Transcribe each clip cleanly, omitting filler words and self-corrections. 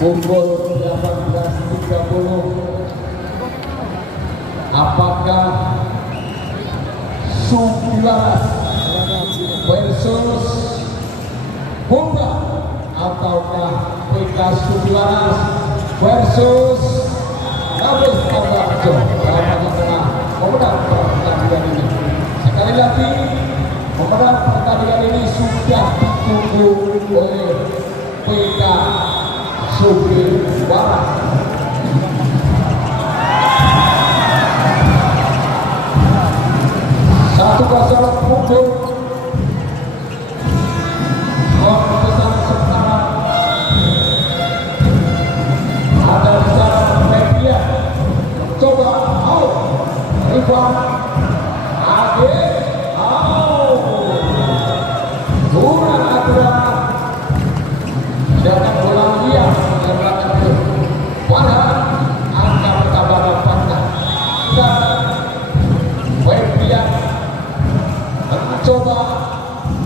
pukul 18.30. Apakah Subilaras versus Honda ataukah PK Subilaras versus Nabes Abrakjo dalam tengah pemenang pertandingan ini. Sekali lagi, pemenang pertandingan ini sudah ditunggu oleh PK Subilaras. Satu kosong pukul keputusan sementara ada di sana media coba Rifan Ade kurang aturan datang ulang dia dan belakang itu pada angka pertambahan pantai dan media mencoba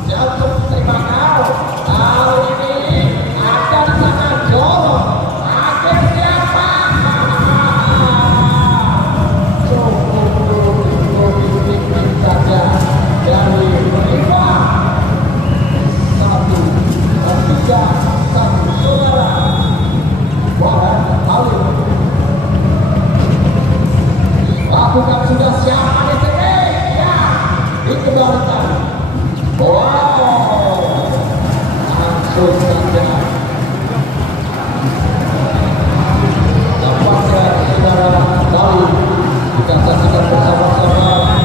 jatuh terima kau kali ini ada di sana dorong akhir siapa cukup saja dari Riva 1-3-1 saudara Waran Halim lakukan sudah siapa di sini ya dikembalikan. Wow, langsung saja nampaknya saudara kali kita saksikan bersama-sama.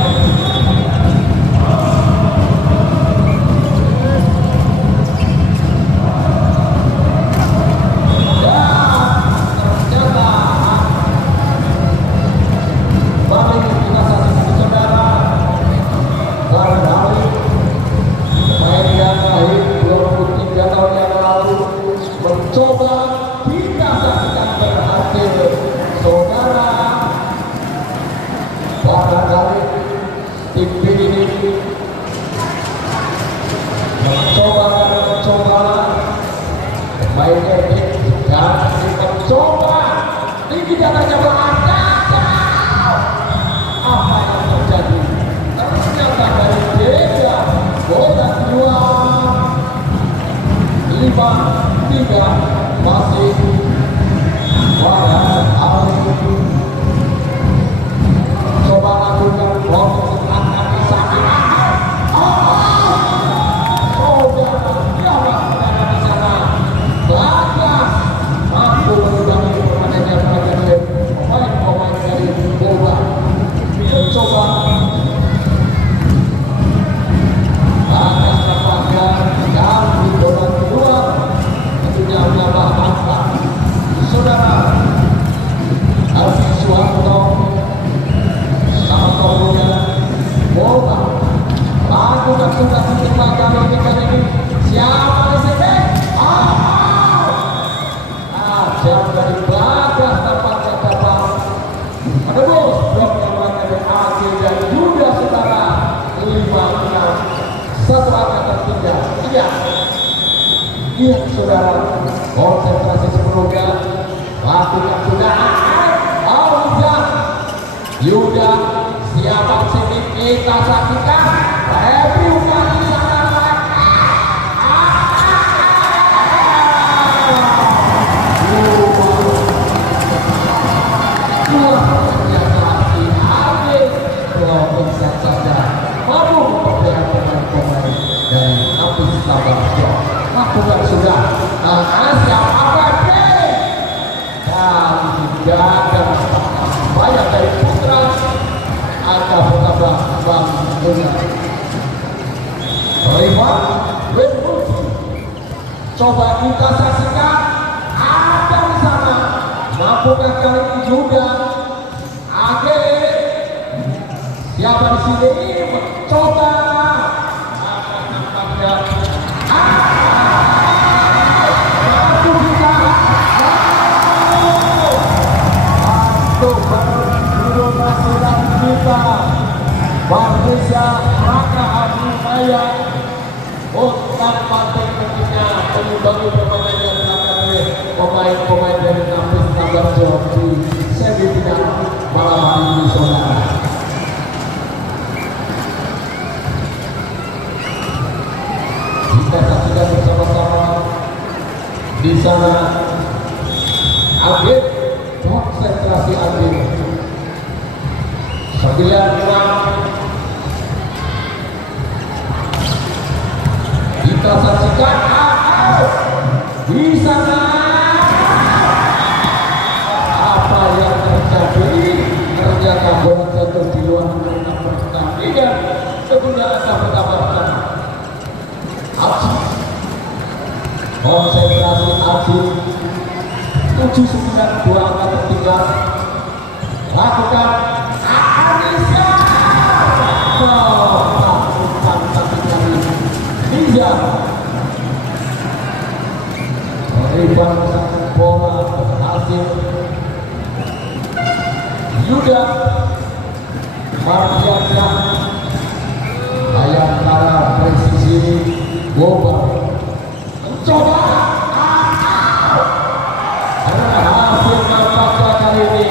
Mencoba kita saksikan berhasil saudara barangkali tim ini mencoba mainnya dan mencoba tinggi dananya berada apa yang terjadi ternyata dari Deda bola keluar 5-3 masih Waran Halim coba lakukan lompok serangan di sana. Saudara Tiawan berada di sana. Bagas mampu mengulangi permainannya sebagai pemain-pemain dari bola. Mencoba Bagas terpaksa dan di bola keluar. Tentunya menambah angka saudara Alfi Suwanto sama kemudian bola lakukan sudah kali ini siapa di sini? Jam dari Bagas tampaknya dapat menembus blok yang dari Agil dan juga saudara 5-6 setelahnya tertinggal. Iya saudara, konsentrasi sepenuhnya lakukan sudah Yuda siapa sini kita saksikan review kali sana lakukan sudah siapa dan tidak ada banyak dari putra ada bertambah Bang Bunga Rima Wenbuti coba kita saksikan ada di sana mampukah kali ini juga Age siapa di sini coba nampaknya Malaysia Raka Abdulaya Utang Pantai ketika mengimbangi permainan yang dilakukan oleh pemain-pemain dari Napis Tabarjo di semifinal malam hari ini, saudara. Kita saksikan bersama-sama di sana. Agit, konsentrasi Agit. 9-6. Kita saksikan di sana. Apa yang terjadi? Ternyata bola jatuh di luar pertandingan. Kemudian akan mendapatkan Aji. Konsentrasi Aji. 7-9, 2 angka tertinggal. Lakukan Anissa. Lakukan satu kali. Hingga Riban sang bola berhasil. Yuda Mardiana Bayangkara presisi Boba mencoba karena hasil nampaknya kali ini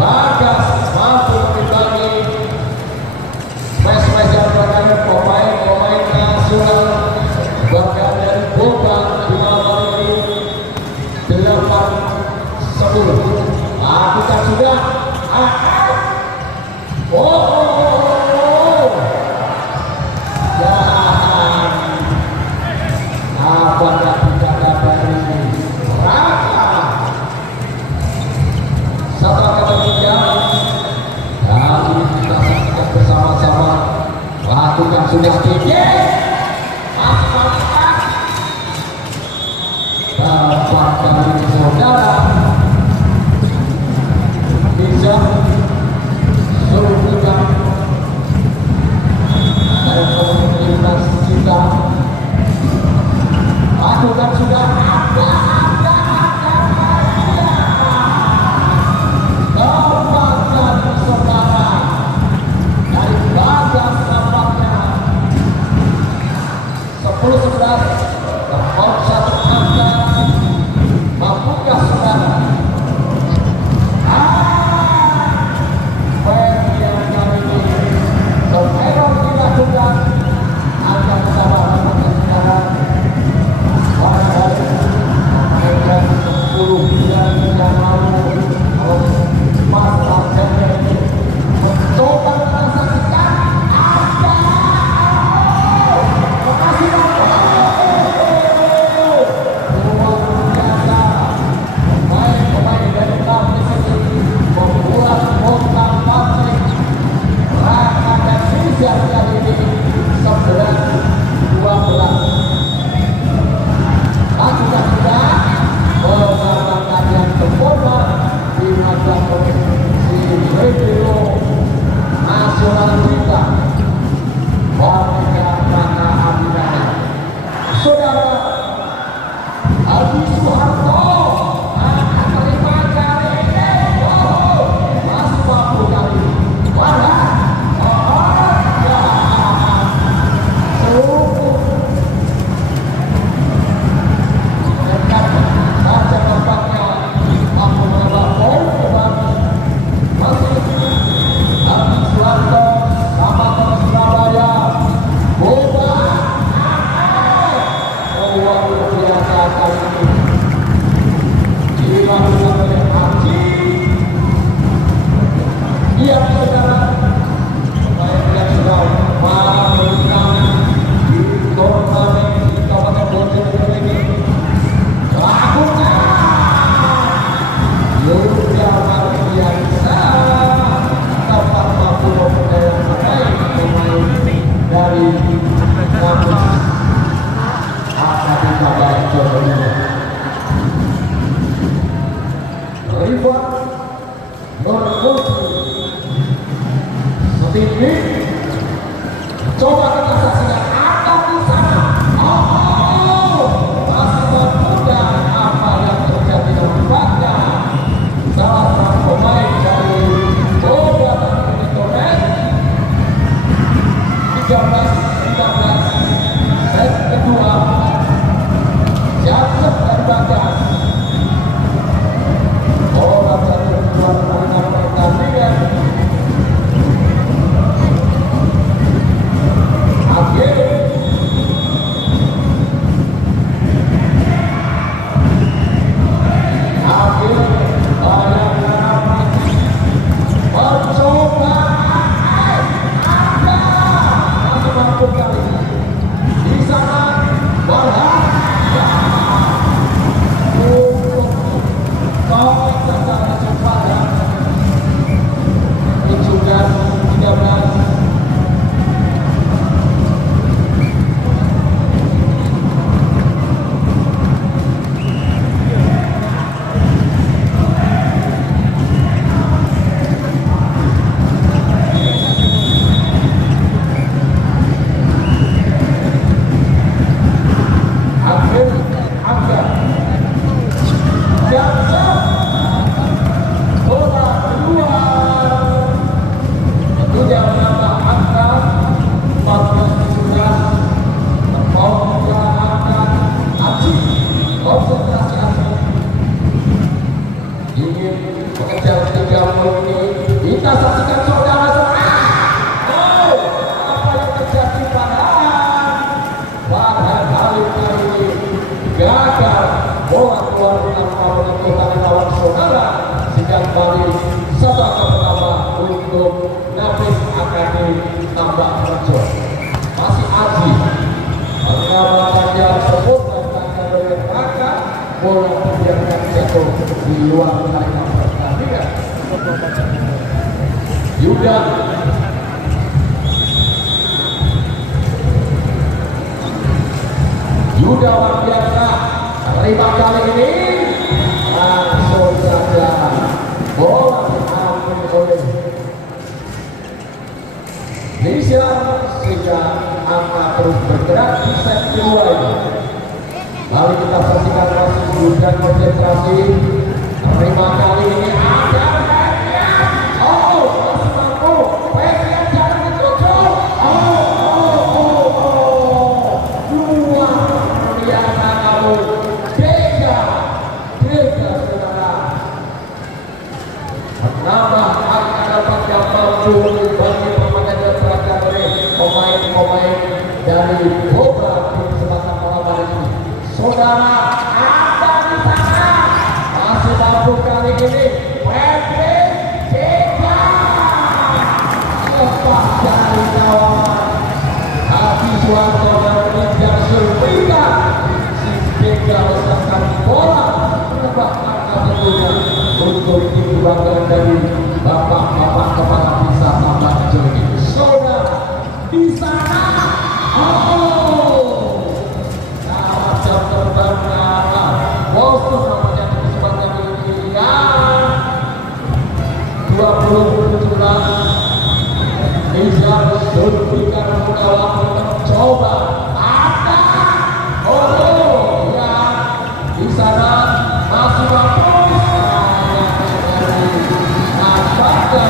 Bagas mampu membagi smash yang berkaitan pemain-pemain nasional. Bahkan dari Boba di malam ini 8-10. Lakukan sudah. Apakah tidak dari Raka? Satu angka tertinggal. Dan ini kita saksikan bersama-sama. Lakukan sudah tinggi. Dapat dari saudara bisa suruh kita dari komunitas kita. Lakukan sudah ada dapat dari saudara dari Bagas nampaknya 10-11. Dapat satu angka. Mampukah saudara? Bagian kali ini Tomero dilakukan akan sabar sekarang. Pada hari 10 bulan yang lalu, Mas Arjana mencoba merasakan ada. Makasih kali ini 11-12. Lakukan sudah mengalahkan yang sempurna di masa kompetisi radio nasional kita. Warga Raka Abidana. Saudara Adi Soeharto akan terima kali ini. Masih mampu kali. Warga coba kita saksikan ada di sana. Masih bermuda apa yang terjadi nampaknya. Salah satu pemain dari Boba dan Indonesia 13-15 set kedua. Jatuh dari Bagas. mampu kali ini. Di sana Barhan untuk kau saja kesempatan menunjukkan 13. Kita saksikan saudara-saudara. Oh, apa yang terjadi Farhan Halim kali ini gagal bola keluar tanpa menentukan lawan saudara, sehingga kembali satu pertama untuk Nafis Akadi tambah Rejo. Masih Aji pertama saja sebut dan tanda dari Raka, bola terbiarkan jatuh di luar area pertandingan. Yuda luar biasa, terima kali ini langsung saja bola diambil oleh Nisha, sehingga angka terus bergerak di set kedua ini. Lalu kita saksikan masih hujan konsentrasi. Terima kali ini ada pemain dari Bobra di kesempatan malam hari ini. Saudara ada di sana, masih mampu kali ini Patrick Jeka lepas dari kawan Hati Suwanto dan Rijal Sulfika. Si Jeka letakkan bola menebakkan tentunya untuk dibanggakan dari bapak-bapak kepala desa Tambak Rejo ini. Saudara di sana, sangat jam terbangnya Boston namanya di kesempatan ini ya 2017 Rizal Sulfikar Mudawa mencoba ada ya di sana masih mampu nampaknya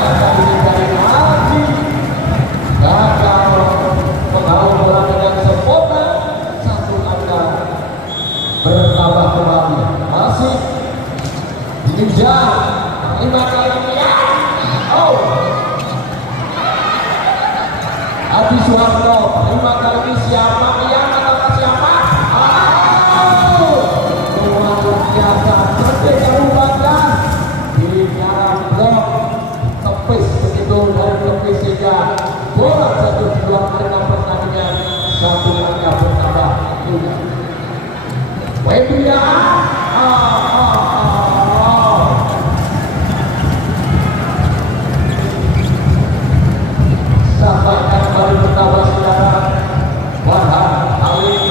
dari Haji gagal mengawal bola dengan sempurna. Satu angka bertambah kembali, masih dikejar 5 kali ya. Oh, Hadi Suharto 5 kali ini siapa yang atau siapa? Oh, luar biasa, merdeka rubahkan di dalam blok tepis begitu dari tepis sehingga bola jatuh di luar arena pertandingan. Satu angka bertambah juga. Webria sampai kan baru bertambah saudara. Farhan Halim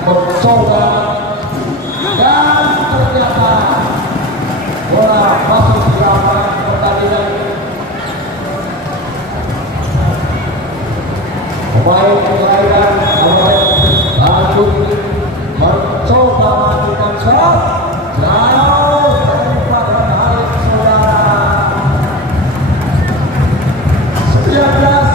mencoba dan ternyata bola masuk di lapangan pertandingan. Pemain kelahiran Bandung mencoba melakukan shot jauh dari Farhan Halim saudara. 19